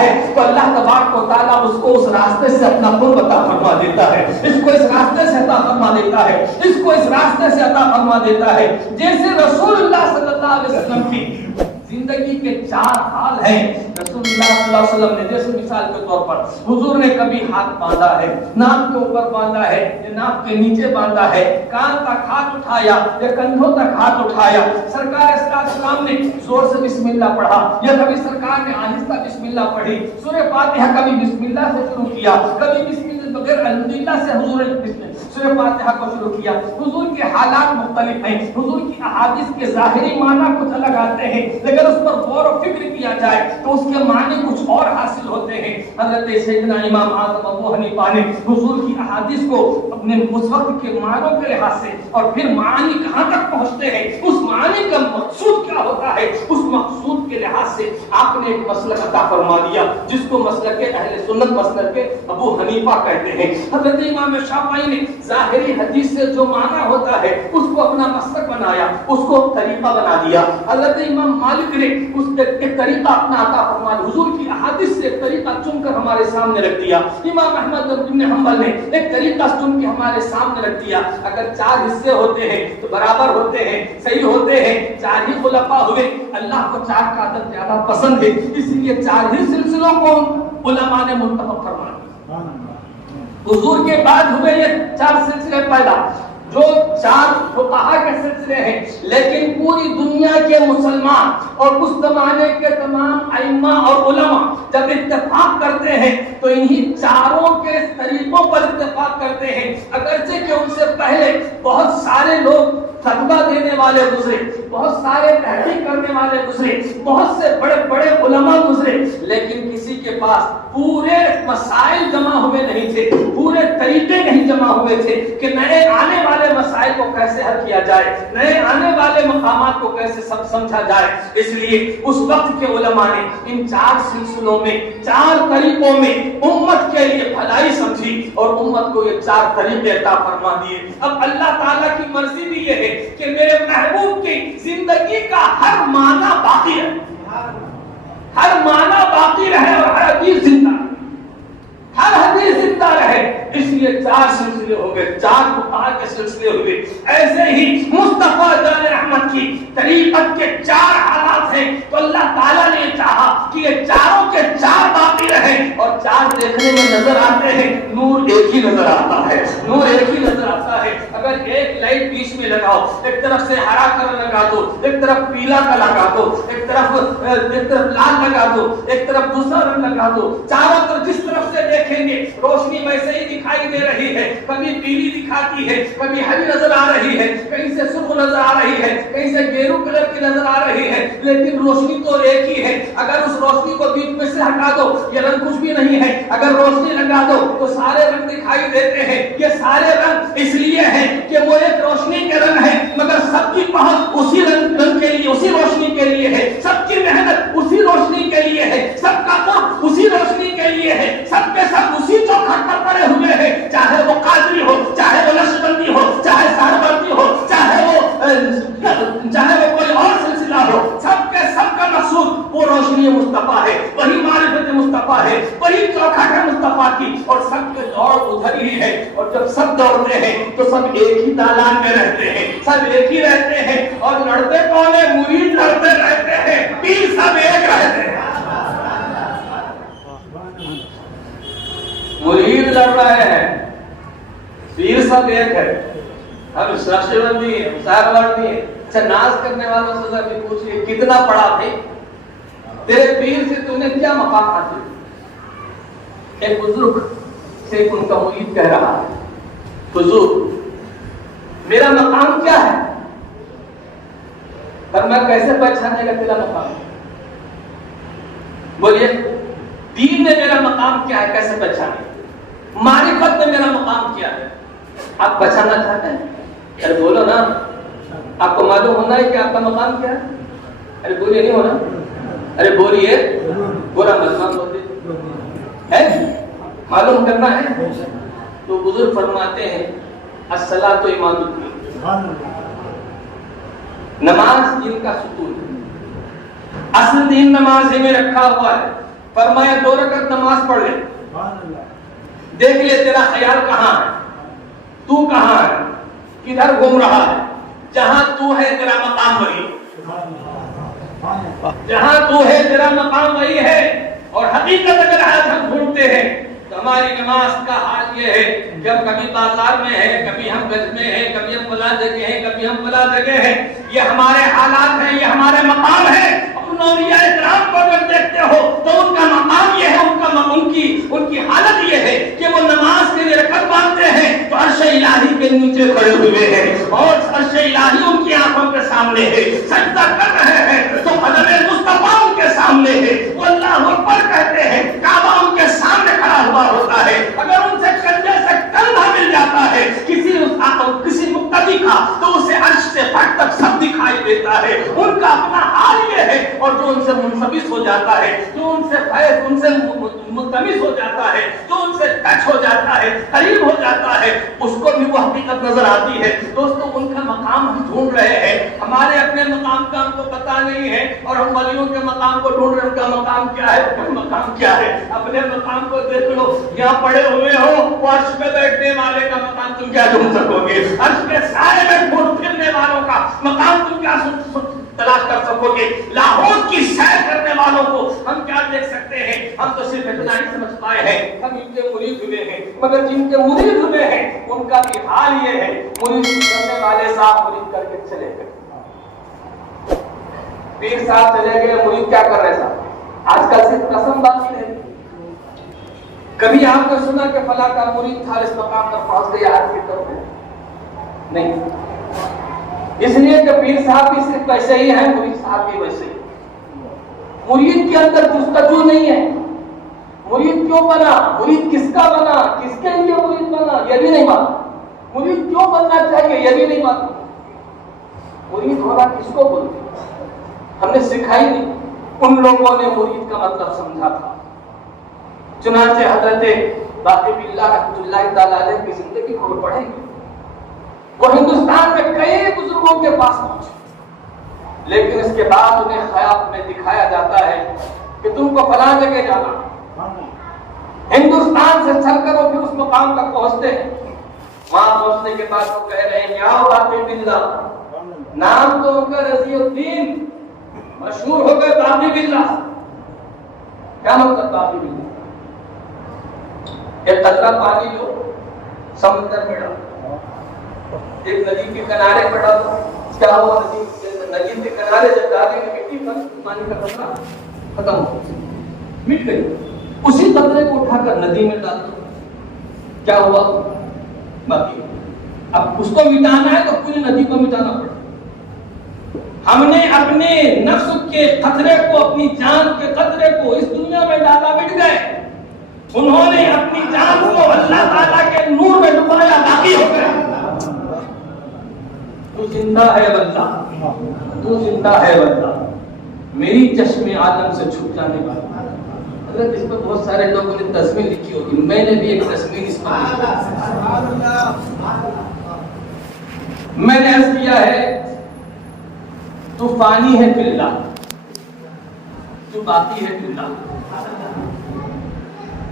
ہے تو اللہ تبارک و تعالیٰ اس کو اس راستے سے اپنا قرب عطا فرما دیتا ہے، اس کو اس راستے سے عطا فرما دیتا ہے، اس کو اس راستے سے عطا فرما دیتا ہے۔ جیسے رسول اللہ صلی اللہ علیہ وسلم کی زندگی کے 4 حال ہیں۔ رسول اللہ صلی اللہ علیہ وسلم نے جیسے مثال کے طور پر حضور نے کبھی ہاتھ باندھا ہے، ناک کے اوپر باندھا ہے یا ناک کے نیچے باندھا ہے، کان تک ہاتھ اٹھایا یا کندھوں تک ہاتھ اٹھایا، سرکار اسلام نے زور سے بسم اللہ پڑھا یا کبھی سرکار نے آہستہ بسم اللہ پڑھی، سورہ فاتحہ کبھی بسم اللہ سے شروع کیا، کبھی بسم اللہ بغیر الحمدللہ سے حضور نے سورہ فاتحہ کو شروع کیا۔ حضور کے حالات مختلف ہیں، حضور کی احادیث کے ظاہری معنی کچھ الگ آتے ہیں، لیکن اس پر غور و فکر کیا جائے تو اس کے معنی کچھ اور حاصل ہوتے ہیں۔ حضرت سیدنا امام اعظم ابو حنیفہ نے حضور کی احادیث کو اپنے اس وقت کے معنوں کے لحاظ سے اور پھر معنی کہاں تک پہنچتے ہیں، اس معنی کا مقصود کیا ہوتا ہے، اس مقصود کے لحاظ سے آپ نے ایک مسلک عطا فرما دیا جس کو مسلک اہل سنت مسلک کے ابو حنیفہ کہتے ہیں۔ حضرت امام شافعی نے ظاہری حدیث سے جو معنی ہوتا ہے اس کو اپنا مسلک بنایا، اس کو طریقہ بنا دیا۔ حضرت امام مالک نے اس ایک طریقہ اپنا عطا فرما دیا، حضور کی احادیث سے ایک طریقہ چن کر ہمارے سامنے رکھ دیا۔ امام احمد بن حنبل نے ایک طریقہ چن کے ہمارے سامنے رکھ دیا۔ اگر 4 حصے ہوتے ہیں تو برابر ہوتے ہیں، صحیح ہوتے ہیں، 4 ہی خلفاء ہوئے۔ اللہ کو 4 کا عدد زیادہ پسند ہے، اس لیے 4 ہی سلسلوں کو علماء نے منتخب فرمایا۔ حضور کے بعد ہوئے یہ 4 سلسلے پیدا جو 4 فقہا کے سلسلے ہیں، لیکن پوری دنیا کے مسلمان اور اس زمانے کے تمام ائمہ اور علماء جب اتفاق کرتے ہیں تو انہی 4 کے طریقوں پر اتفاق کرتے ہیں، اگرچہ کہ ان سے پہلے بہت سارے لوگ فتویٰ دینے والے گزرے، بہت سارے تحقیق کرنے والے گزرے، بہت سے بڑے بڑے علماء گزرے، لیکن کسی کے پاس پورے مسائل جمع ہوئے نہیں تھے، پورے طریقے نہیں جمع ہوئے تھے کہ نئے آنے والے مسائل کو کیسے حل کیا جائے، نئے آنے والے مقامات کو کیسے سمجھا جائے۔ اس لیے اس وقت کے علماء نے ان 4 سلسلوں میں، 4 طریقوں میں امت کے لیے بھلائی سمجھی اور امت کو یہ 4 طریقے عطا فرما دیے۔ اب اللہ تعالیٰ کی مرضی بھی یہ ہے کہ میرے محبوب کی زندگی کا ہر معنی باقی رہے، ہر معنی باقی رہے اور ہر حدیث زندہ، ہر حدیث زندہ رہے۔ اس لیے 4 سلسلے ہو گئے، 4 فقہا کے سلسلے ہوئے۔ ایسے ہی مصطفیٰ جان رحمت کی طریقت کے 4 حالات ہیں تو اللہ تعالیٰ نے چاہا کہ یہ 4 کے 4 باقی رہے، اور 4 دیکھنے میں نظر آتے ہیں، نور ایک ہی نظر آتا ہے، نور ایک ہی نظر آتا ہے۔ اگر ایک لائٹ بیچ میں لگاؤ، ایک طرف سے ہرا کلر لگا دو، ایک طرف پیلا کا لگا دو، ایک طرف لال لگا دو، ایک طرف دوسرا رنگ لگا دو، چاروں طرف جس طرف سے دیکھیں گے روشنی ویسے ہی دکھائی دے رہی ہے، کبھی پیلی دکھاتی ہے، کبھی ہری نظر آ رہی ہے، کہیں سے سرخ نظر آ رہی ہے، کہیں سے گیرو کلر کی نظر آ رہی ہے، لیکن روشنی تو ایک ہی ہے۔ اگر اس روشنی کو بیچ میں سے ہٹا دو یہ رنگ کچھ بھی نہیں ہے، اگر روشنی لگا دو تو سارے رنگ دکھائی دیتے ہیں۔ یہ سارے رنگ اس لیے ہیں کہ وہ ایک روشنی کے رنگ ہے، مگر سب کی پہنچ اسی رنگ کے لیے، اسی روشنی کے لیے ہے، سب کی محنت اسی روشنی کے لیے ہے، سب کا قرب اسی روشنی کے لیے ہے، سب کے سب اسی چوکھٹ پر پڑے ہوئے ہیں، چاہے وہ قادری ہو، چاہے وہ نقشبندی ہو، چاہے سہروردی ہو، چاہے وہ کوئی اور سلسلہ ہو، سب کے سب کا مقصود وہ روشنی مصطفیٰ ہے، وہی معرفت مصطفیٰ ہے، وہی چوکھٹ ہے مصطفیٰ کی، اور سب کے دوڑ ادھر ہی ہے۔ اور جب سب دوڑتے ہیں تو سب ایک ہی دالان میں رہتے ہیں، سب ایک ہی رہتے ہیں، اور لڑتے کون ہے؟ مرید لڑتے رہتے ہیں، پیر سب ایک رہتے ہیں۔ مرید لڑ رہے ہیں، پیر سب ایک ہے، ہم نقشبندی ہیں، سہروردی ہیں۔ اچھا ناز کرنے والوں سے ذرا پوچھئے کتنا پڑھا بھائی؟ تیرے پیر سے تو نے کیا مقام حاصل؟ ایک بزرگ سے ان کا مرید کہہ رہا ہے، حضور میرا مقام کیا ہے؟ پر میں کیسے پہچانے گا تیرا مقام؟ بولیے دین میں میرا مقام کیا ہے، کیسے پہچانے؟ معرفت میں میرا مقام کیا ہے؟ آپ پہچاننا چاہتے ہیں؟ ارے بولو نا، آپ کو معلوم ہونا ہے کہ آپ کا مقام کیا ہے؟ ارے بولیے نہیں ہونا، ارے بولیے، برا مقام بولتے ہے، معلوم کرنا ہے۔ تو بزرگ فرماتے ہیں الصلاۃ امام الدین، نماز دین کا ستون ہے، اصل دین نماز ہی میں رکھا ہوا ہے۔ فرمایا 2 رکعت نماز پڑھ لے، دیکھ لے تیرا خیال کہاں ہے، تو کہاں ہے، کدھر گھوم رہا ہے، جہاں تو ہے تیرا مقام وہی، جہاں تو ہے تیرا مقام وہی ہے۔ اور حقیقت اگر آج ہم ڈھونڈتے ہیں تو ہماری نماز کا حال یہ ہے کہ ہم کبھی بازار میں ہیں، کبھی ہم گج میں ہیں، کبھی ہم فلاں جگہ ہیں، کبھی ہم فلاں جگہ ہیں۔ یہ ہمارے حالات ہیں، یہ ہمارے مقام ہے۔ اولیاء کرام کو اگر دیکھتے ہو تو ان کا مقام یہ ہے، ان کی حالت یہ ہے کہ وہ نماز کے لیے رکعت باندھتے ہیں تو عرش الہی کے نیچے کھڑے ہوئے ہیں اور عرش الہی ان کی آنکھوں کے سامنے ہے، سجدہ کر رہے ہیں تو قدم مصطفیٰ ان کے سامنے ہے، وہ اللہ اکبر کہتے ہیں، کعبہ ان کے سامنے کھڑا ہوا ہوتا ہے۔ اگر ان سے کندھے سے کندھا مل جاتا ہے کسی مقتدی کا تو اسے عرش سے پٹ تک سب دکھائی دیتا ہے۔ ان کا اپنا حال یہ ہے، اور جو ان سے منسبس ہو جاتا ہے، جو ان سے فیض ان سے ملتمس ہو جاتا ہے، جو ان سے ٹچ ہو جاتا ہے، قریب ہو جاتا ہے، اس کو بھی وہ حقیقت نظر آتی ہے۔ دوستو ان کا مقام ہم ڈھونڈ رہے ہیں، ہمارے اپنے مقام کا ہم کو پتہ نہیں ہے، اور ہم ولیوں کے مقام کو ڈھونڈ رہے ہیں۔ ان کا مقام کیا ہے، ان کا مقام کیا ہے؟ اپنے مقام کو دیکھ لو، یہاں پڑے ہوئے ہو، عرش پہ بیٹھنے والے کا مقام تم کیا ڈھونڈ سکو گے؟ عرش کے سائے میں پھرنے والوں کا مقام تم کیا تلاش کر سکو گے؟ لاہور کی سیر کرنے والوں کو ہم کیا دیکھ سکتے ہیں؟ ہم تو صرف اتنا ہی سمجھ پائے ہیں، ہم ان کے مرید ہوئے ہیں، مگر جن کے مرید ہوئے ہیں ان کا بھی حال یہ ہے، مرید کرنے والے صاحب مرید کر کے چلے گئے، پیر صاحب چلے گئے، مرید کیا کر رہے صاحب؟ آج کل صرف رسم باقی ہے۔ کبھی آپ نے سنا کہ فلاں کا مرید تھا اس مقام پر پہنچ گیا، آج کی طرف نہیں، اس لیے کہ پیر صاحب بھی صرف ویسے ہی ہیں، مرید صاحب بھی ویسے ہی۔ مرید کے اندر جستجو نہیں ہے، مرید کیوں بنا، مرید کس کا بنا، کس کے لیے مرید بنا، یہ بھی نہیں معلوم، مرید کیوں بننا چاہیے یہ بھی نہیں معلوم، مرید ہونا کس کو بولتے ہم نے سکھائی نہیں۔ ان لوگوں نے مرید کا مطلب سمجھا تھا، چنانچہ حضرت باقی باللہ رحمۃ اللہ تعالی علیہ کی زندگی کو پڑھیں گے، وہ ہندوستان میں کئی بزرگوں کے پاس پہنچے، لیکن اس کے بعد انہیں خواب میں دکھایا جاتا ہے کہ تم کو فلاں جگہ جانا، ہندوستان سے چل کر وہ پھر اس مقام تک پہنچتے ہیں۔ وہاں پہنچنے کے بعد وہ کہہ رہے ہیں یا باقی باللہ، نام تو ان کا رضی الدین، مشہور ہو گئے باقی باللہ۔ کیا مطلب باقی باللہ؟ ایک قطرہ پانی لو، سمندر میں ڈالو، ایک ندی کے کنارے پر ڈالو، کیا ہوا؟ ندی کے کنارے جب ڈالیں گے مٹی پر پانی کا قطرہ ختم ہو مٹ گئی، اسی قطرے کو اٹھا کر ندی میں ڈال دو، کیا ہوا؟ باقی۔ اب اس کو مٹانا ہے تو پوری ندی کو مٹانا پڑتا۔ ہم نے اپنے نفس کے قطرے کو، اپنی جان کے قطرے کو اس دنیا میں ڈالا، مٹ گئے۔ انہوں نے اپنی جان کو اللہ تعالیٰ کے نور میں ڈبایا، باقی ہو گیا۔ تو زندہ ہے بندہ، تو زندہ ہے بندہ، میری چشم عالم سے چھپ جانے والا۔ حضرت اس پر بہت سارے لوگوں نے تزمین لکھی ہوگی، میں نے بھی ایک تزمین اس پر لکھی۔ میں نے عرض کیا ہے تو فانی ہے باللہ، تو باقی ہے باللہ،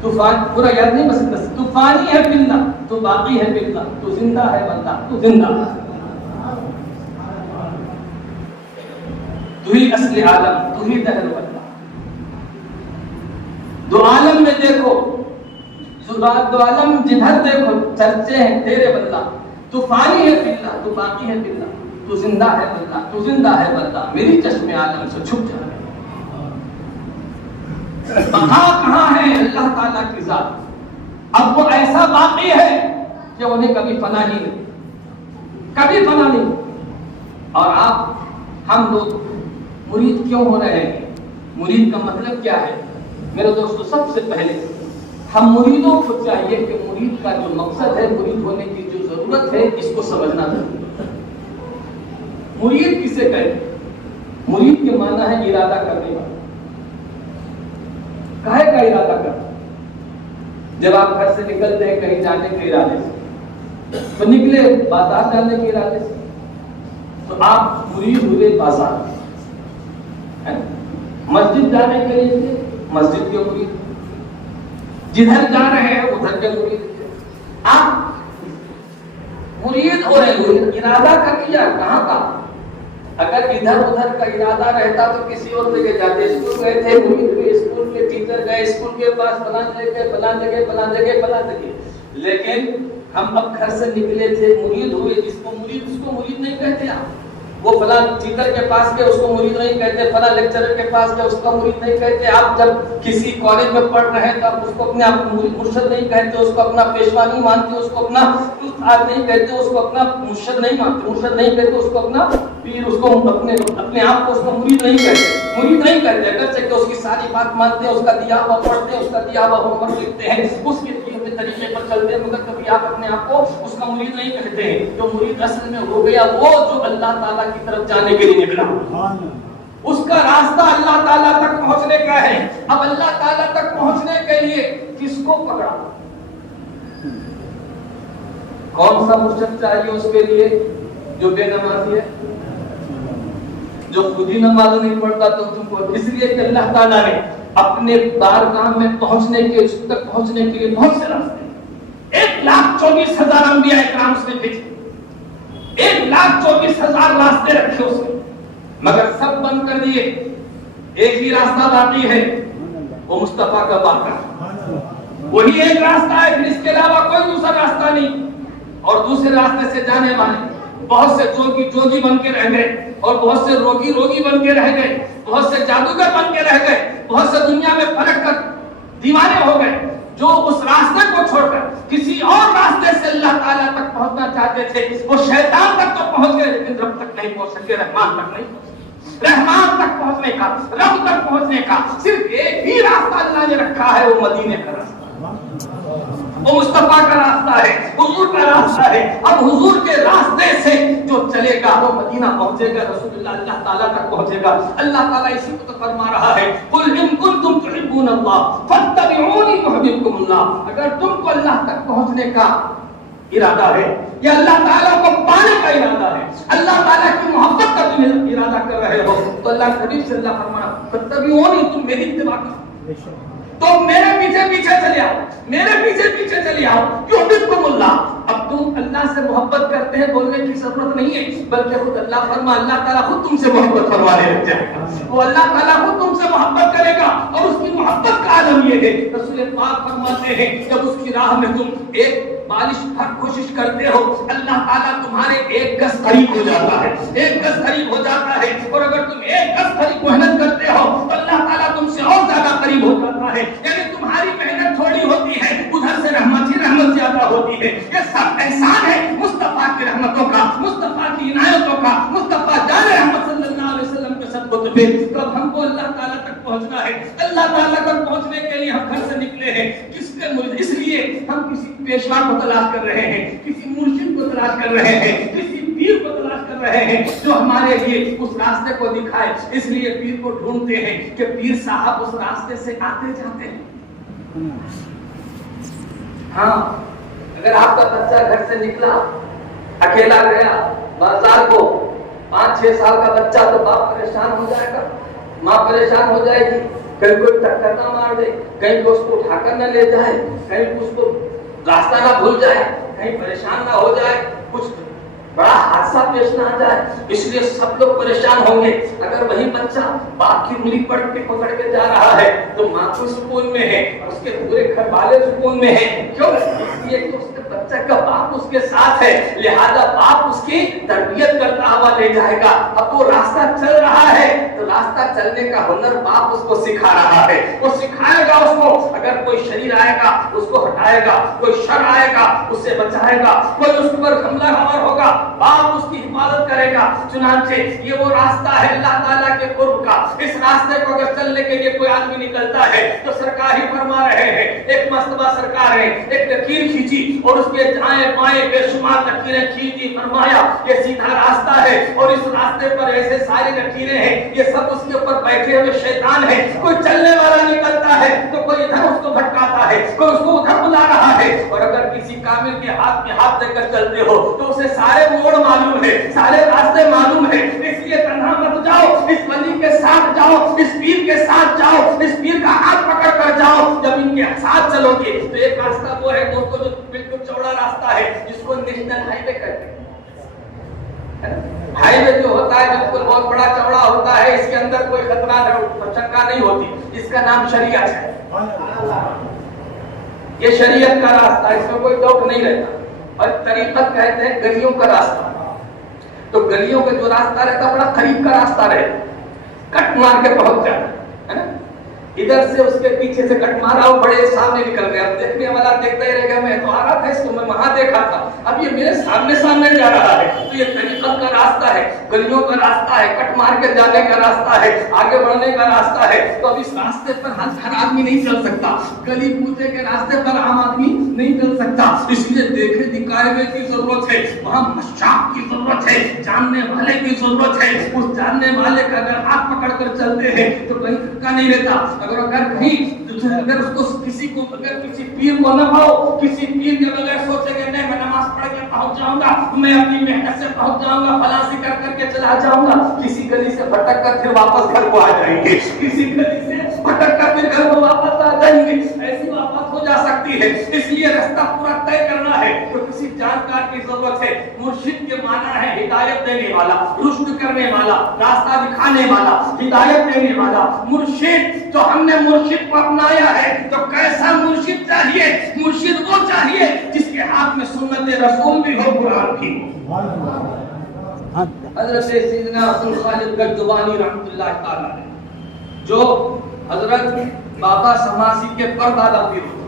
تو پورا یاد نہیں بس تو فانی ہے باللہ، تو باقی ہے باللہ، تو زندہ ہے بندہ، تو زندہ، تو ہی اصل عالم، تو ہی دہر بندہ۔ دو عالم میں دیکھو، دو عالم جدھر دیکھو چرچے ہیں تیرے بندہ، تو فانی ہے باللہ، تو باقی ہے باللہ، تو زندہ ہے بندہ، تو زندہ ہے بندہ، میری چشم عالم سے چھپ جا۔ بقا کہاں ہے؟ اللہ تعالیٰ کی ذات۔ اب وہ ایسا باقی ہے کہ انہیں کبھی فنا ہی نہیں، کبھی فنا نہیں۔ اور آپ ہم لوگ مرید کیوں ہو رہے ہیں؟ مرید کا مطلب کیا ہے؟ میرے دوستو، سب سے پہلے ہم مریدوں کو چاہیے کہ مرید کا جو مقصد ہے، مرید ہونے کی جو ضرورت ہے، اس کو سمجھنا ضروری ہے۔ مرید کسے کہتے ہیں؟ مرید کے معنی ہے ارادہ کرنے والا۔ کہے کا ارادہ کرنا؟ جب آپ گھر سے نکلتے ہیں کہیں جانے کے ارادے سے، تو نکلے بازار جانے کے ارادے سے، تو آپ مرید ہوئے بازار، مسجد جانے کے لیے مسجد کے مرید, جدھر جا رہے ہیں ادھر کے مرید. آپ مرید ہو رہے ہیں, ارادہ کر لیا کہاں کا؟ اگر ادھر ادھر کا ارادہ رہتا تو کسی اور جگہ جاتے. اسکول گئے تھے مرید ہوئے, اسکول کے ٹیچر گئے, اسکول کے پاس فلاں جگہ فلاں جگہ فلاں جگہ فلاں جگہ. لیکن ہم اب گھر سے نکلے تھے مرید ہوئے. جس کو مرید نہیں کہتے آپ. وہ فلاں ٹیچر کے پاس گئے, اس کو مرید نہیں کہتے. فلاں لیکچرر کے پاس گئے, اس کو مرید نہیں کہتے. آپ جب کسی کالج میں پڑھ رہے ہیں تو اس کو اپنے آپ مرشد نہیں کہتے, اس کو اپنا پیشوا نہیں مانتے, اس کو اپنا استاد نہیں کہتے, اس کو اپنا مرشد نہیں مانتے, مرشد نہیں کہتے, اس کو اپنا پیر, اس کو اپنے آپ کو اس کو مرید نہیں کہتے. مرید نہیں کہتے اگرچہ کہ اس کی ساری بات مانتے ہیں, اس کا دیا ہوا پڑھتے ہیں, اس کا دیا ہوا ہوم ورک لکھتے ہیں, اس کے طریقے پر چلتے ہیں, مگر کبھی آپ اپنے آپ کو اس کا مرید نہیں کہتے ہیں. جو مرید اصل میں ہو گیا وہ جو اللہ تعالیٰ کی طرف جانے کے لیے نکلا, اس کا راستہ اللہ تعالیٰ تک پہنچنے کا ہے. اب اللہ تعالیٰ تک پہنچنے کے لیے کس کو پکڑا؟ کون سا مرشد چاہیے اس کے لیے؟ جو بے نمازی ہے, جو خود ہی نماز نہیں پڑھتا تو تم کو. اس لیے کہ اللہ تعالیٰ نے اپنے بارگاہ میں پہنچنے کے, اس تک پہنچنے کے لیے بہت سے راستے, 1,24,000 انبیاء اکرام اس نے بھیجے, 1,24,000 راستے رکھے اس نے, مگر سب بند کر دیے. ایک ہی راستہ باقی ہے, وہ مصطفیٰ کا بارگاہ. وہی ایک راستہ ہے, پھر اس کے علاوہ کوئی دوسرا راستہ نہیں. اور دوسرے راستے سے جانے والے بہت سے جوگی بن کے رہ گئے, اور بہت سے روگی بن کے رہ گئے, بہت سے جادوگر بن کے رہ گئے, بہت سے دنیا میں پلٹ کر دیوانے ہو گئے, جو اس راستے کو چھوڑ کر کسی اور راستے سے اللہ تعالیٰ تک پہنچنا چاہتے تھے. وہ شیطان تک تو پہنچ گئے, لیکن رب تک نہیں پہنچ سکے, رحمان تک نہیں پہنچ سکے. رحمان تک پہنچنے کا, رب تک پہنچنے کا صرف ایک ہی راستہ اللہ نے رکھا ہے, وہ مدینے کا راستہ, وہ مصطفیٰ کا راستہ ہے, حضور کا راستہ ہے. اب حضور کے راستے سے جو چلے گا وہ مدینہ پہنچے گا, رسول اللہ اللہ تعالیٰ تک پہنچے گا. اللہ تعالیٰ اسی کو تو فرما رہا ہے, قل ان کنتم تحبون اللہ فاتبعونی یحببکم اللہ. اگر تم کو اللہ تک پہنچنے کا ارادہ ہے, یا اللہ تعالیٰ کو پانے کا ارادہ ہے, اللہ تعالیٰ کی محبت کا تم ارادہ کر رہے ہو, تو اللہ حبیب سے اللہ فرمانا فاتبعونی, تم میری اتباع کرو, تو میرے پیچھے چلے آؤ, میرے پیچھے چلے آؤ. یحببکم اللہ. اب تم اللہ سے محبت کرتے ہیں, بولنے کی ضرورت نہیں ہے, بلکہ خود اللہ اللہ تعالیٰ خود تم سے محبت فرمانے لگ جائے گا. وہ اللہ تعالیٰ خود تم سے محبت کرے گا, اور اس کی محبت کا عالم یہ ہے, رسول پاک فرماتے ہیں جب اس کی راہ میں تم ایک بالش بھر کوشش کرتے ہو, اللہ تعالیٰ تمہارے 1 گز قریب ہو جاتا ہے, 1 گز قریب ہو جاتا ہے. اور اگر تم 1 گز قریب محنت کرتے ہو تو اللہ تعالیٰ تم سے اور زیادہ قریب ہو جاتا ہے. یعنی تمہاری محنت تھوڑی ہوتی ہے, ادھر سے رحمت زیادہ ہوتی ہے. یہ سب احسان ہے مصطفیٰ کی رحمتوں کا, مصطفیٰ کی عنایتوں کا, مصطفیٰ جان رحمت صلی اللہ علیہ وسلم کے صدقوں سے. تو اب ہم کو اللہ تعالیٰ تک پہنچنا ہے. اللہ تعالیٰ تک پہنچنے کے لیے ہم گھر سے نکلے ہیں. کس کے مرید؟ اس لیے ہم کسی پیشوا کو تلاش کر رہے ہیں, کسی مرشد کو تلاش کر رہے ہیں, کسی پیر کو تلاش کر رہے ہیں جو ہمارے لیے اس راستے کو دکھائے. اس لیے پیر کو ڈھونڈتے ہیں کہ پیر صاحب اس راستے سے آتے جاتے ہیں. ہاں, اگر آپ کا بچہ گھر سے نکلا, اکیلا گیا بازار کو, 5-6 سال کا بچہ, تو باپ پریشان ہو جائے گا, ماں پریشان ہو جائے گی, کہیں کوئی ٹکر نہ مار دے, کہیں کو اس کو اٹھا کر نہ لے جائے, کہیں اس کو راستہ نہ بھول جائے, کہیں پریشان نہ ہو جائے, کچھ بڑا حادثہ پیش نہ آ جائے. اس لیے سب لوگ پریشان ہوں گے. اگر وہی بچہ باپ کی انگلی پکڑ کے جا رہا ہے تو ماں کو سکون میں ہے, اور اس کے پورے گھر والے سکون میں ہیں. کیوں؟ اس لیے کہ اس کے بچہ کا باپ اس کے ساتھ ہے, لہذا باپ اس کی تربیت کرتا ہوا لے جائے گا. اب وہ راستہ چل رہا ہے تو راستہ چلنے کا ہنر باپ اس کو سکھا رہا ہے, وہ سکھائے گا اس کو. اگر کوئی شریر آئے گا اس کو ہٹائے گا, کوئی شر آئے گا اس سے بچائے گا, کوئی اس پر حملہ آور ہوگا باپ اس کی حفاظت کرے گا. چنانچہ یہ وہ راستہ ہے اللہ تعالیٰ کے قرب کا. اس راستے کو اگر چلنے کے لیے کوئی آدمی نکلتا ہے تو سرکار ہی فرما رہے ہیں, ایک مرتبہ سرکار نے ایک لکیر کھینچی اور اس کے دائیں بائیں بے شمار لکیریں کھینچی, فرمایا یہ سیدھا راستہ ہے, اور اس راستے پر ایسے سارے لکیریں ہیں, یہ سب اس کے اوپر بیٹھے ہوئے شیطان ہیں. کوئی چلنے والا نکلتا ہے تو کوئی ادھر اس کو بھٹکاتا ہے, کوئی اس کو ادھر بلا رہا ہے, اور اگر کسی کام کامل کے ہاتھ میں ہاتھ دے کر چلتے ہو تو اسے سارے موڑ معلوم ہے، سارے راستے معلوم ہے، اس لیے تنہا مت جاؤ، اس ولی کے ساتھ جاؤ، اس پیر کے ساتھ جاؤ، اس پیر کا ہاتھ پکڑ کر جاؤ. جب ان کے ساتھ چلو گے تو ایک راستہ وہ ہے دوستوں جو بالکل چوڑا راستہ ہے جس کو نیشنل ہائی وے کہتے ہیں. ہائی وے جو ہوتا ہے بالکل بہت بڑا چوڑا ہوتا ہے، اس کے اندر کوئی خطرہ شنکا نہیں ہوتی، اس کا نام شریعت ہے. یہ شریعت کا راستہ، اس میں کوئی ڈاؤٹ نہیں رہتا. اور طریقت کہتے ہیں گلیوں کا راستہ. تو گلیوں کا جو راستہ رہتا بڑا قریب کا راستہ رہتا، کٹ مار کے پہنچ جاتا ہے نا. ادھر سے اس کے پیچھے سے کٹ مارا وہ بڑے سامنے نکل گیا. اب دیکھنے والا دیکھتا ہی رہ گیا، میں تو آ رہا تھا اس کو، میں وہاں دیکھا تھا، اب یہ میرے سامنے جا رہا ہے. تو یہ طریقت کا راستہ ہے، گلیوں کا راستہ ہے، کٹ مار کے جانے کا راستہ ہے، آگے بڑھنے کا راستہ ہے. تو اب اس راستے پر ہر آدمی نہیں چل سکتا، گلی کوچے کے راستے پر عام آدمی نہیں چل سکتا. اس لیے دیکھے دکھائے ہوئے کی ضرورت ہے، وہاں مشاق کی ضرورت ہے، جاننے والے کی ضرورت ہے. اس جاننے والے کا اگر ہاتھ پکڑ کر چلتے ہیں تو کہیں کا نہیں رہتا. اگر کہیں اگر اس کو کسی پیر کو نہ پاؤ، کسی پیر کے بغیر سوچے گا نہیں میں نماز پڑھ کے پہنچ جاؤں گا، میں اپنی محنت سے پہنچ جاؤں گا، فلاں کر کے چلا جاؤں گا، کسی گلی سے بھٹک کر پھر واپس گھر کو آ جائیں گے، کسی گلی سے بھٹک کر پھر گھر کو واپس آ جائیں گے. ایسی واپس ہو جا سکتی ہے. اس لیے راستہ پورا طے کرنا ہے تو کسی جانکار کی ضرورت ہے. مرشد کے معنی ہے ہدایت دینے والا، رشد کرنے والا، راستہ دکھانے والا، ہدایت دینے والا. مرشد جو ہم نے مرشد کو اپنایا ہے تو کیسا مرشد چاہیے؟ مرشد وہ چاہیے جس کے ہاتھ میں سنت رسول بھی ہو، قرآن بھی ہو. حضرت سیدنا عبدالخالق گجدوانی رحمۃ اللہ تعالی علیہ جو حضرت بابا شماسی کے پردادا پیر ہوتے،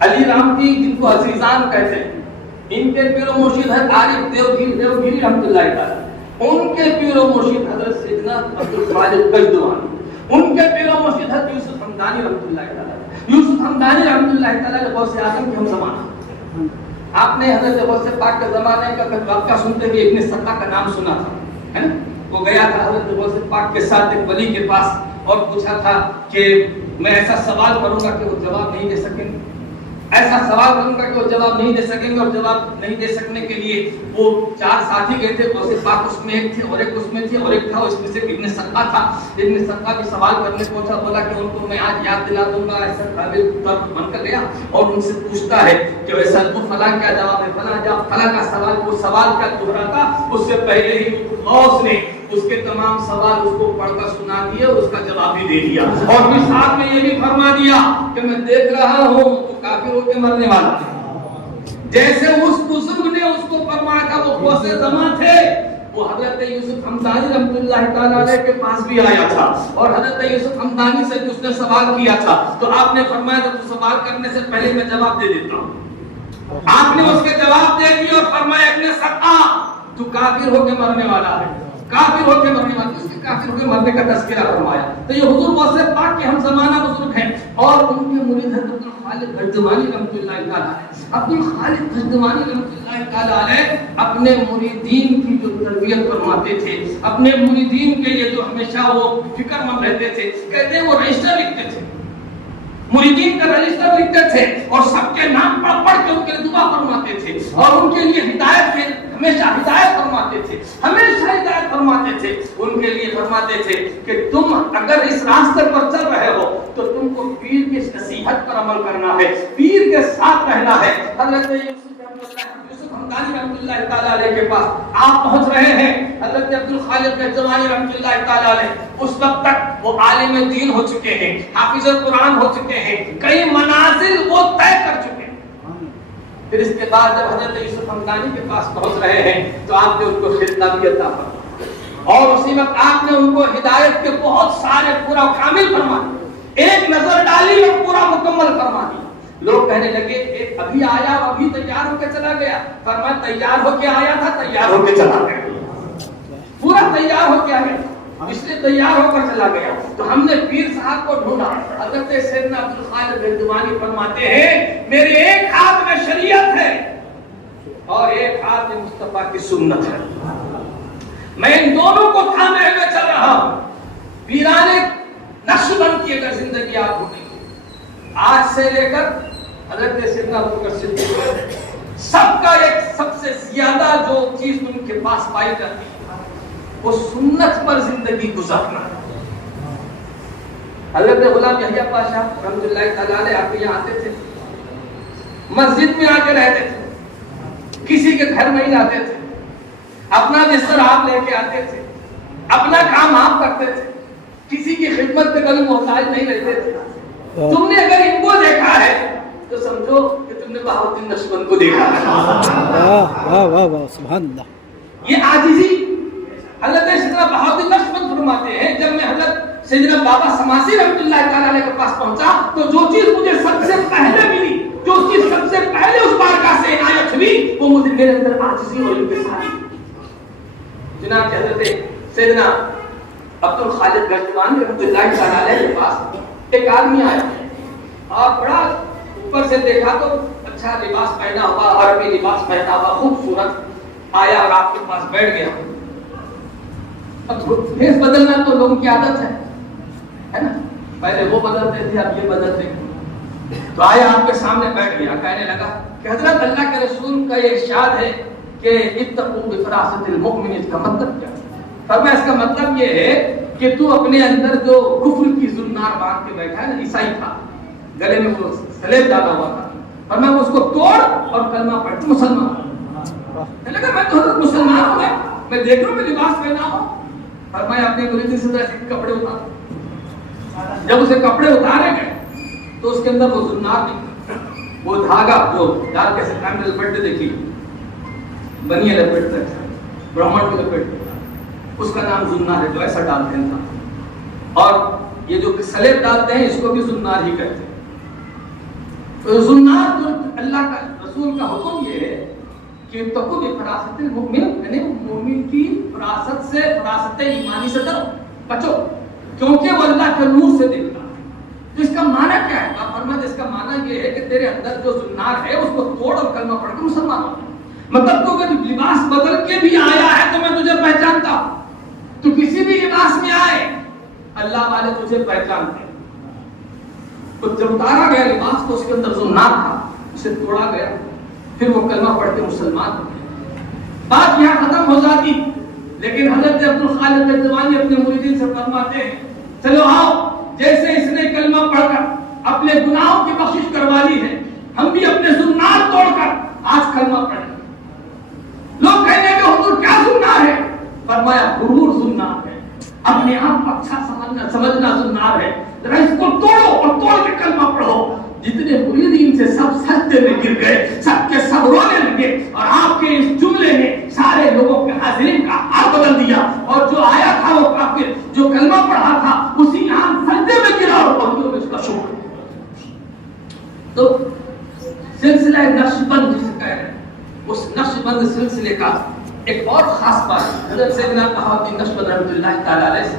علی رامتی جن کو عزیزان کہتے ہیں، ان کے پیر و مرشد ہے عارف دیوگیری رحمۃ اللہ تعالی. ان کے پیر و مرشد حضرت سیدنا عبدالخالق گجدوانی، ان کے پیر و مرشد حضرت یوسف حمدانی رحمۃ اللہ تعالی. یوسف حمدانی رحمۃ اللہ تعالی غوث اعظم کے ہم زمانہ. آپ نے حضرت غوث پاک کے زمانے کا واقعہ سنتے ہوئے ابن سقا کا نام سنا تھا، ہے نا. وہ گیا تھا حضرت غوث پاک کے ساتھ ایک ولی کے پاس اور پوچھا تھا کہ میں ایسا سوال کروں گا کہ وہ جواب نہیں دے سکیں گے، ایسا سوال کروں گا کہ وہ جواب نہیں دے سکیں گے. اور جواب نہیں دے سکنے کے لیے وہ 4 ساتھی گئے تھے. غوث پاک اس میں ایک تھے اور ایک اس میں تھے اور ایک تھا اس میں سے ابن سقا تھا. ابن سقا بھی سوال کرنے پہنچا، بولا کہ ان کو میں آج یاد دلا دوں گا. ایسا قابل طرف بن کر گیا اور ان سے پوچھتا ہے کہ ویسا تو فلاں کیا جواب ہے، فلاں کا سوال. وہ سوال کا دہراتا اس سے پہلے ہی غوث نے اس کے تمام سوال اس کو پڑھ کر سنا دیے اور اس کا جواب بھی دے دیا. اور پھر ساتھ میں یہ بھی فرما دیا کہ میں دیکھ رہا ہوں تو کافر ہو کے مرنے والا ہے. جیسے اس بزرگ نے اس کو فرمایا تھا وہ غوث زمان تھے، وہ حضرت یوسف حمدانی رحمۃ اللہ تعالی علیہ کے پاس بھی آیا تھا اور حضرت یوسف حمدانی سے اس نے سوال کیا تھا. تو آپ نے فرمایا تھا تو سوال کرنے سے پہلے میں جواب دے دیتا ہوں. آپ نے اس کے جواب دے دیا اور فرمایا ابن سقا تو کافر ہو کے مرنے والا ہے، کافر ہو کے مرنے والا. اس کے کافر ہو کے مرنے کا تذکرہ فرمایا. تو یہ حضور غوث پاک کے ہم زمانہ بزرگ ہیں اور ان کے مرید حضرت عبدالخالق گجدوانی رحمۃ اللہ تعالی علیہ. عبدالخالق گجدوانی رحمۃ اللہ تعالی علیہ اپنے مریدین کی جو تربیت فرماتے تھے، اپنے مریدین کے لیے جو ہمیشہ وہ فکر مند رہتے تھے، کہتے ہیں وہ رجسٹر لکھتے تھے، مریدین کا رجسٹر لکھتے تھے اور سب کے نام پڑھ کے ان کے لیے دعا فرماتے تھے اور ان کے لیے ہدایت کے ہمیشہ ہدایت فرماتے تھے، ہمیشہ ہدایت فرماتے تھے. ان کے لیے فرماتے تھے کہ تم اگر اس راستے پر چل رہے ہو تو تم کو پیر کی نصیحت پر عمل کرنا ہے، پیر کے ساتھ رہنا ہے. حضرت یوسف حمدانی رحمۃ اللہ تعالی علیہ کے پاس آپ پہنچ رہے ہیں. حضرت عبدالخالق گجدوانی رحمۃ اللہ تعالی علیہ اس وقت تک وہ عالم دین ہو چکے ہیں، حافظ قرآن ہو چکے ہیں، کئی منازل وہ طے کر چکے ہیں. پھر اس کے بعد جب حضرت یوسف حمدانی کے پاس پہنچ رہے ہیں تو آپ نے ان کو خطاب عطا فرمایا اور اسی وقت آپ نے ان کو ہدایت کے بہت سارے پورا کامل فرما دیا، ایک نظر ڈالی اور پورا مکمل فرما دیا. لوگ کہنے لگے ایک ابھی آیا اور ابھی تیار ہو کے چلا گیا. فرمایا تیار ہو کے آیا تھا، تیار ہو کے چلا گیا، پورا تیار ہو کے آیا اس لیے تیار ہو کر چلا گیا. تو ہم نے پیر صاحب کو ڈھونڈا. حضرت سیدنا عبدالخالق گجدوانی فرماتے ہیں میرے ایک ہاتھ میں شریعت ہے اور ایک ہاتھ میں مصطفیٰ کی سنت ہے، میں ان دونوں کو تھامے ہوئے چل رہا ہوں. پیرانے نقش بند کی اگر زندگی آپ ڈھونڈیں گے آج سے لے کر حضرت سیدنا ابوبکر صدیق سب کا ایک سب سے زیادہ جو چیز ان کے پاس پائی جاتی ہے وہ سنت پر زندگی گزارنا. حضرت غلام یحییٰ پاشا رحمۃ اللہ تعالیٰ علیہ آپ یہاں آتے تھے, مسجد میں آ کے رہتے تھے, کسی کے گھر میں ہی آتے تھے, اپنا بستر آپ لے کے آتے تھے, اپنا کام آپ کرتے تھے, کسی کی خدمت پہ کبھی محتاج نہیں رہتے تھے. تم نے اگر ان کو دیکھا ہے تو سمجھو کہ تم نے بہاؤالدین نقشبند کو دیکھا ہے. واہ واہ واہ سبحان اللہ. یہ عاجزی حضرت سیدنا بہاؤالدین نقشبند فرماتے ہیں, جب میں حضرت سیدنا بابا سماسی رحمۃ اللہ تعالیٰ علیہ کے پاس پہنچا تو جو چیز مجھے سب سے پہلے ملی, جو چیز سب سے پہلے اس بارگاہ سے عنایت ہوئی, وہ مجھے میرے اندر عاجزی اور انکساری. چنانچہ حضرت سیدنا عبد الخالق گجوانی رحمۃ اللہ تعالیٰ علیہ کے پاس ایک آدمی آیا اور بڑا اوپر سے دیکھا تو اچھا لباس پہنا ہوا, عربی لباس پہنا ہوا, خوبصورت آیا اور آپ کے پاس بیٹھ گیا. اب فیس بدلنا تو لوگوں کی عادت ہے نا, پہلے وہ بدلتے تھے اب یہ بدلتے ہیں. تو آیا آپ کے سامنے بیٹھ گیا, کہنے لگا کہ حضرت اللہ کے رسول کا یہ ارشاد ہے کہ اتقوا بفراست المؤمن, اس کا مطلب کیا ہے؟ فرمایا اس کا مطلب یہ ہے کہ تو اپنے اندر جو کفر کی زنار باندھ کے بیٹھا ہے نا, عیسائی تھا, گلے میں وہ سلیب ڈالا ہوا تھا, فرمایا اس کو توڑ اور کلمہ پڑھ تو مسلمان. کہنے لگا میں تو حضرت مسلمان ہوں, میں دیکھ رہا ہوں میں لباس پہنا ہوں. فرمایا اپنے مریدی سے کپڑے اتار. جب اسے کپڑے اتارے گئے تو اس کے اندر وہ زنار نکلا, وہ دھاگا جو ڈال کے سکرام لپٹتے دیکھی, بنیے لپٹتے برہمن کو لپٹتے, اس کا نام زنار ہے, جو ایسا ڈالتے ہیں. اور یہ جو سلیب ڈالتے ہیں اس کو بھی زنار ہی کہتے ہیں. تو زنار جو اللہ کا رسول کا حکم یہ ہے کہ تقوا بفراست المؤمن, یعنی مومن کی فراست سے, فراست ایمانی سے ڈرو, بچو, کیونکہ وہ اللہ کے نور سے دکھتا ہے. تو اس کا معنی کیا ہے؟ آپ فرماتے اس کا معنی یہ ہے کہ تیرے اندر جو زنار ہے اس کو توڑ اور کلمہ پڑھ کے مسلمان ہو. مطلب تو اگر لباس بدل کے بھی آیا ہے تو میں تجھے پہچانتا ہوں, تو کسی بھی لباس میں آئے اللہ والے تجھے پہچانتے. تو جب اتارا گیا لباس تو اس کے اندر زنار تھا, اسے توڑا گیا, پھر وہ کلمہ پڑھ کے مسلمان ہو گئے. بات یہاں ختم ہو جاتی, لیکن حضرت عبد الخالق گجوانی اپنے مریدین سے فرماتے ہیں چلو آؤ, جیسے اس نے کلمہ پڑھ کر اپنے گناہوں کی بخشش کروا لی ہے, ہم بھی اپنے زنار توڑ کر آج کلمہ پڑھیں. لوگ کہنے کہ حضور کیا زنار ہے؟ فرمایا غرور زنار ہے, اپنے آپ کو اچھا سمجھنا زنار ہے. ذرا اس کو توڑو اور توڑ کے کلمہ پڑھو. جتنے مریدین سے سب سجدے میں گر گئے, سب کے سب رونے لگے, اور آپ کے اس جملے نے سارے لوگوں کے حاضرین کا حال بدل دیا. اور جو آیا تھا وہ کافر, جو کلمہ پڑھا تھا اسی عام سجدے میں گرا اور بندوں میں اس کا شکر. تو سلسلہ نقشبند جسے کہہ رہے ہیں, اس نقشبند سلسلے کا ایک اور خاص بات, حضرت سیدنا بہاؤالدین نقشبند رحمۃ اللہ تعالیٰ علیہ سے